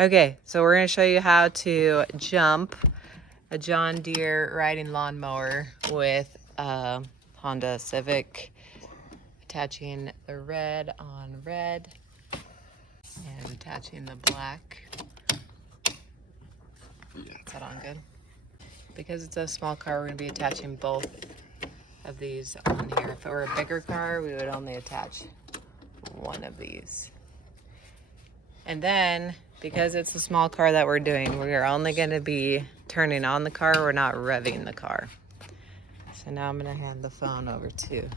Okay, so we're gonna show you how to jump a John Deere riding lawnmower with a Honda Civic, attaching the red on red and attaching the black. Is that on good? Because it's a small car, we're gonna be attaching both of these on here. If it were a bigger car, we would only attach one of these. And then, because it's a small car that we're doing, we are only going to be turning on the car. We're not revving the car. So now I'm going to hand the phone over to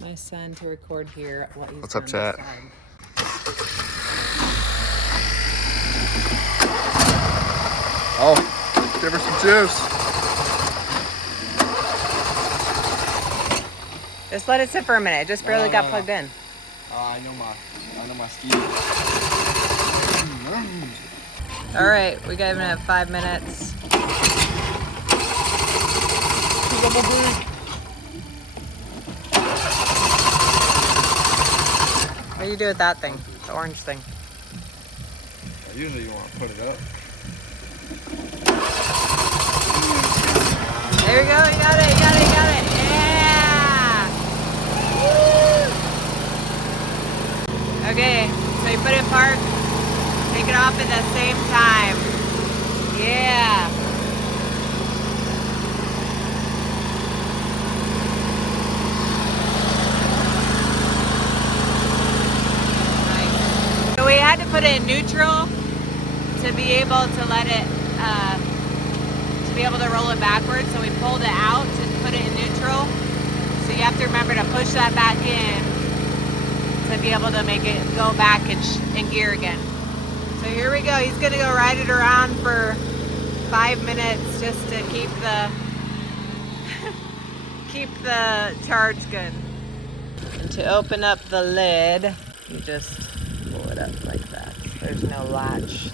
my son to record here what he's What's up, chat? Oh, give her some juice. Just let it sit for a minute. It just barely got plugged in. I know my ski. All right, we got even have 5 minutes. What do you do with that thing? The orange thing. Usually you want to put it up. There you go, you got it, you got it, you got it. Yeah! Woo! Okay, so you put it in park, take it off at the same time. Yeah. Nice. So we had to put it in neutral to be able to let it, to be able to roll it backwards. So we pulled it out and put it in neutral. So you have to remember to push that back in to be able to make it go back in gear again. So here we go. He's gonna go ride it around for 5 minutes just to keep the keep the charge good. And to open up the lid, you just pull it up like that. There's no latch.